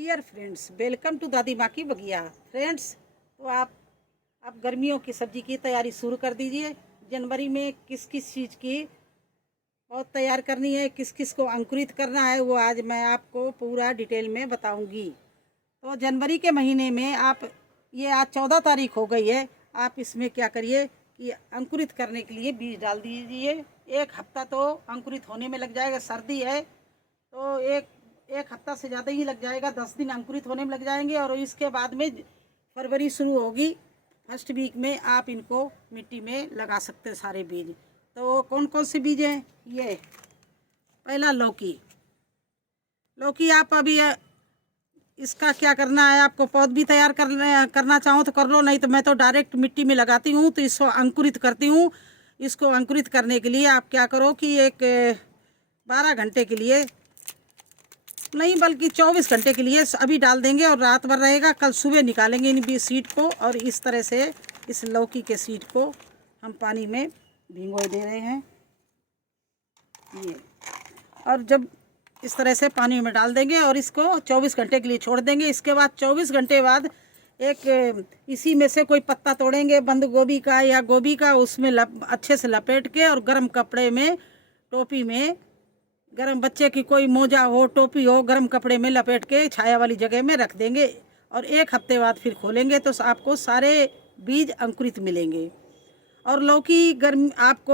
Dear friends, welcome to दादी माँ की बगिया। फ्रेंड्स, तो आप गर्मियों की सब्जी की तैयारी शुरू कर दीजिए। जनवरी में किस किस चीज़ की बहुत तैयार करनी है, किस किस को अंकुरित करना है, वो आज मैं आपको पूरा डिटेल में बताऊंगी। तो जनवरी के महीने में ये आज 14 तारीख हो गई है। आप इसमें क्या करिए कि अंकुरित करने के लिए बीज डाल दीजिए। एक हफ्ता तो अंकुरित होने में लग जाएगा, सर्दी है तो एक हफ्ता से ज़्यादा ही लग जाएगा, 10 दिन अंकुरित होने में लग जाएंगे। और इसके बाद में फरवरी शुरू होगी, फर्स्ट वीक में आप इनको मिट्टी में लगा सकते हैं सारे बीज। तो कौन कौन से बीज हैं? ये पहला लौकी। लौकी आप अभी इसका क्या करना है, आपको पौध भी तैयार करना चाहो तो कर लो, नहीं तो मैं तो डायरेक्ट मिट्टी में लगाती हूँ, तो इसको अंकुरित करती हूँ। इसको अंकुरित करने के लिए आप क्या करो कि एक 12 घंटे के लिए नहीं बल्कि 24 घंटे के लिए अभी डाल देंगे और रात भर रहेगा। कल सुबह निकालेंगे इन सीड को और इस तरह से इस लौकी के सीड को हम पानी में भिगो दे रहे हैं ये। और जब इस तरह से पानी में डाल देंगे और इसको 24 घंटे के लिए छोड़ देंगे। इसके बाद 24 घंटे बाद एक इसी में से कोई पत्ता तोड़ेंगे, बंद गोभी का या गोभी का, उसमें अच्छे से लपेट के और गर्म कपड़े में, टोपी में, गर्म बच्चे की कोई मोजा हो, टोपी हो, गर्म कपड़े में लपेट के छाया वाली जगह में रख देंगे। और एक हफ्ते बाद फिर खोलेंगे तो आपको सारे बीज अंकुरित मिलेंगे। और लौकी गर्म आप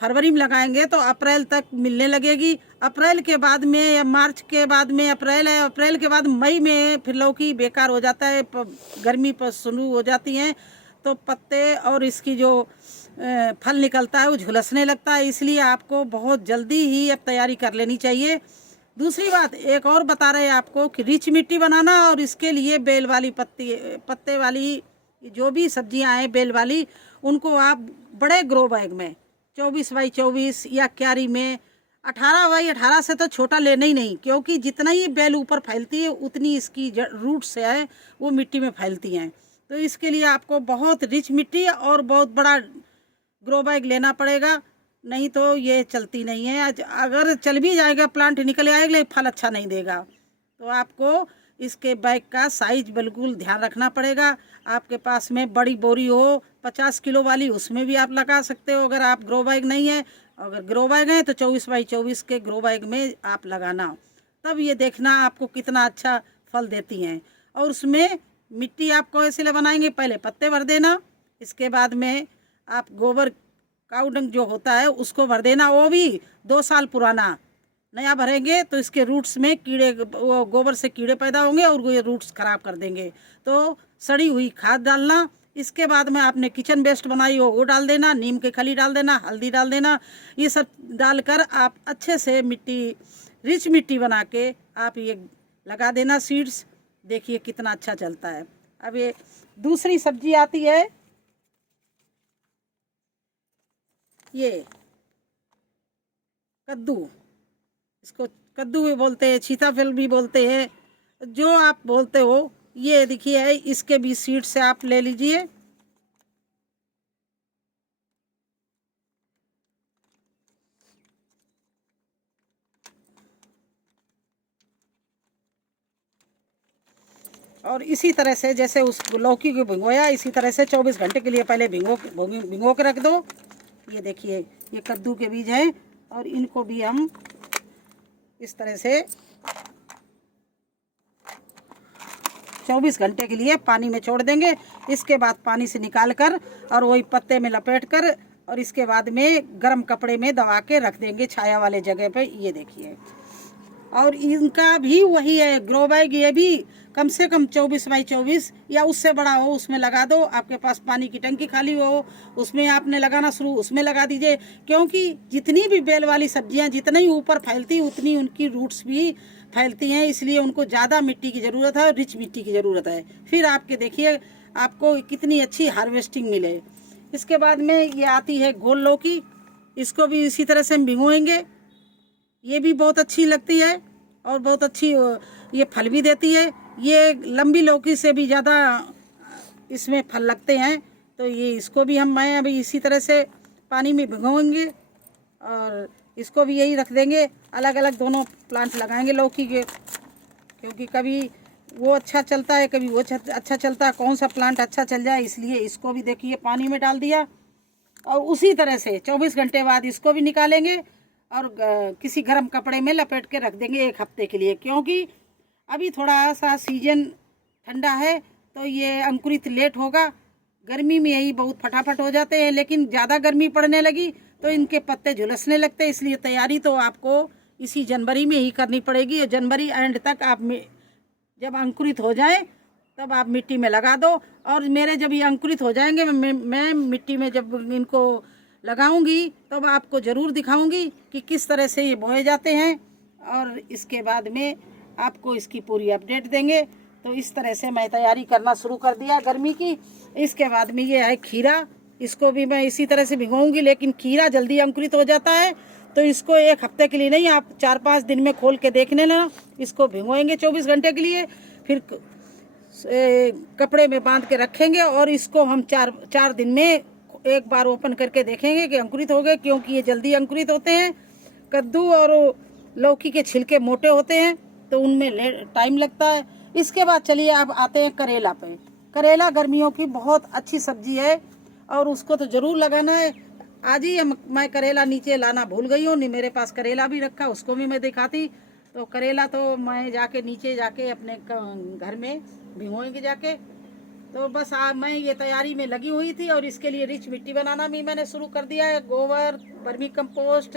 फरवरी में लगाएंगे तो अप्रैल तक मिलने लगेगी। अप्रैल के बाद में या मार्च के बाद में अप्रैल है, अप्रैल के बाद मई में फिर लौकी बेकार हो जाता है, गर्मी पर शुरू हो जाती हैं तो पत्ते और इसकी जो फल निकलता है वो झुलसने लगता है। इसलिए आपको बहुत जल्दी ही अब तैयारी कर लेनी चाहिए। दूसरी बात एक और बता रहे हैं आपको कि रिच मिट्टी बनाना, और इसके लिए बेल वाली पत्ते वाली जो भी सब्जियां हैं बेल वाली, उनको आप बड़े ग्रो बैग में 24x24 या क्यारी में 18x18 से तो छोटा लेना ही नहीं, क्योंकि जितना ही बेल ऊपर फैलती है उतनी इसकी रूट्स है वो मिट्टी में फैलती हैं। तो इसके लिए आपको बहुत रिच मिट्टी और बहुत बड़ा ग्रो बैग लेना पड़ेगा, नहीं तो ये चलती नहीं है। अगर चल भी जाएगा, प्लांट निकल आएगा लेकिन फल अच्छा नहीं देगा। तो आपको इसके बैग का साइज बिल्कुल ध्यान रखना पड़ेगा। आपके पास में बड़ी बोरी हो 50 किलो वाली, उसमें भी आप लगा सकते हो। अगर आप ग्रो बैग नहीं है, अगर ग्रो बैग है तो 24x24 के ग्रो बैग में आप लगाना, तब ये देखना आपको कितना अच्छा फल देती हैं। और उसमें मिट्टी आपको ऐसे बनाएंगे, पहले पत्ते भर देना, इसके बाद में आप गोबर काऊ डंग जो होता है उसको भर देना, वो भी 2 साल पुराना। नया भरेंगे तो इसके रूट्स में कीड़े, वो गोबर से कीड़े पैदा होंगे और वो ये रूट्स खराब कर देंगे। तो सड़ी हुई खाद डालना। इसके बाद में आपने किचन वेस्ट बनाई हो वो डाल देना, नीम के खली डाल देना, हल्दी डाल देना। ये सब डालकर आप अच्छे से रिच मिट्टी बना के आप ये लगा देना सीड्स। देखिए कितना अच्छा चलता है। अब ये दूसरी सब्जी आती है, ये कद्दू। इसको कद्दू भी बोलते हैं, सीताफल भी बोलते हैं, जो आप बोलते हो। ये देखिए इसके भी सीड से आप ले लीजिए। और इसी तरह से जैसे उस लौकी को भिगोया, इसी तरह से 24 घंटे के लिए पहले भिगो के रख दो। ये देखिए ये कद्दू के बीज हैं और इनको भी हम इस तरह से 24 घंटे के लिए पानी में छोड़ देंगे। इसके बाद पानी से निकाल कर और वही पत्ते में लपेट कर और इसके बाद में गर्म कपड़े में दबा के रख देंगे छाया वाले जगह पे। ये देखिए, और इनका भी वही है ग्रो बैग, ये भी कम से कम 24x24 या उससे बड़ा हो उसमें लगा दो। आपके पास पानी की टंकी खाली हो उसमें आपने लगाना शुरू, उसमें लगा दीजिए। क्योंकि जितनी भी बेल वाली सब्जियां जितनी ही ऊपर फैलती उतनी उनकी रूट्स भी फैलती हैं, इसलिए उनको ज़्यादा मिट्टी की ज़रूरत है, रिच मिट्टी की ज़रूरत है। फिर आपके देखिए आपको कितनी अच्छी हार्वेस्टिंग मिले। इसके बाद में ये आती है गोल लौकी, इसको भी इसी तरह से हम भिगोएंगे। ये भी बहुत अच्छी लगती है और बहुत अच्छी ये फल भी देती है। ये लंबी लौकी से भी ज़्यादा इसमें फल लगते हैं। तो ये इसको भी मैं अभी इसी तरह से पानी में भिगोएंगे और इसको भी यही रख देंगे। अलग अलग दोनों प्लांट लगाएंगे लौकी के क्योंकि कभी वो अच्छा चलता है, कभी वो अच्छा चलता है, कौन सा प्लांट अच्छा चल जाए, इसलिए इसको भी देखिए पानी में डाल दिया। और उसी तरह से 24 घंटे बाद इसको भी निकालेंगे और किसी गर्म कपड़े में लपेट के रख देंगे 1 हफ्ते के लिए, क्योंकि अभी थोड़ा सा सीजन ठंडा है तो ये अंकुरित लेट होगा। गर्मी में यही बहुत फटाफट हो जाते हैं, लेकिन ज़्यादा गर्मी पड़ने लगी तो इनके पत्ते झुलसने लगते हैं। इसलिए तैयारी तो आपको इसी जनवरी में ही करनी पड़ेगी। जनवरी एंड तक आप जब अंकुरित हो जाएं तब आप मिट्टी में लगा दो। और मेरे जब ये अंकुरित हो जाएंगे मैं मिट्टी में जब इनको लगाऊंगी तब आपको ज़रूर दिखाऊंगी कि किस तरह से ये बोए जाते हैं, और इसके बाद में आपको इसकी पूरी अपडेट देंगे। तो इस तरह से मैं तैयारी करना शुरू कर दिया गर्मी की। इसके बाद में ये है खीरा, इसको भी मैं इसी तरह से भिगोऊंगी, लेकिन खीरा जल्दी अंकुरित हो जाता है तो इसको 1 हफ्ते के लिए नहीं, आप 4-5 दिन में खोल के देख लेना। इसको भिगोएंगे 24 घंटे के लिए, फिर कपड़े में बांध के रखेंगे और इसको हम 4 दिन में एक बार ओपन करके देखेंगे कि अंकुरित हो गए, क्योंकि ये जल्दी अंकुरित होते हैं। कद्दू और लौकी के छिलके मोटे होते हैं तो उनमें टाइम लगता है। इसके बाद चलिए अब आते हैं करेला पे। करेला गर्मियों की बहुत अच्छी सब्जी है और उसको तो ज़रूर लगाना है। आज ही मैं करेला नीचे लाना भूल गई हूँ, नहीं मेरे पास करेला भी रखा, उसको भी मैं दिखाती। तो करेला तो मैं जाके नीचे जाके अपने घर में भिगोएंगे जाके। तो बस मैं ये तैयारी में लगी हुई थी और इसके लिए रिच मिट्टी बनाना भी मैंने शुरू कर दिया है। गोबर, वर्मी कंपोस्ट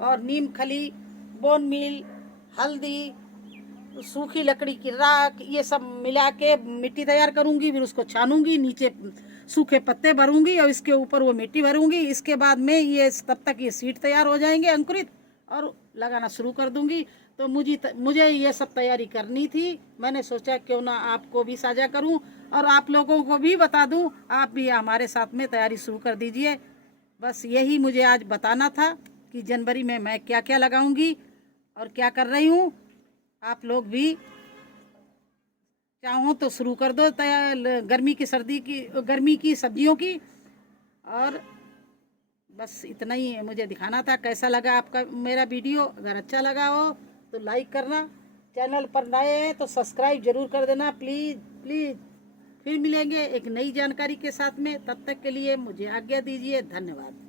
और नीम खली, बोन मील, हल्दी, सूखी लकड़ी की राख, ये सब मिला के मिट्टी तैयार करूंगी। फिर उसको छानूंगी, नीचे सूखे पत्ते भरूंगी और इसके ऊपर वो मिट्टी भरूंगी। इसके बाद में ये तब तक ये सीड तैयार हो जाएंगे अंकुरित, और लगाना शुरू कर दूंगी। तो मुझे ये सब तैयारी करनी थी। मैंने सोचा क्यों ना आपको भी साझा करूं और आप लोगों को भी बता दूं, आप भी हमारे साथ में तैयारी शुरू कर दीजिए। बस यही मुझे आज बताना था कि जनवरी में मैं क्या क्या लगाऊंगी और क्या कर रही हूँ। आप लोग भी चाहो तो शुरू कर दो तैयार गर्मी की सब्जियों की। और बस इतना ही मुझे दिखाना था। कैसा लगा आपका मेरा वीडियो? अगर अच्छा लगा हो तो लाइक करना, चैनल पर नए हैं तो सब्सक्राइब जरूर कर देना प्लीज़ प्लीज़। फिर मिलेंगे एक नई जानकारी के साथ में, तब तक के लिए मुझे आज्ञा दीजिए। धन्यवाद।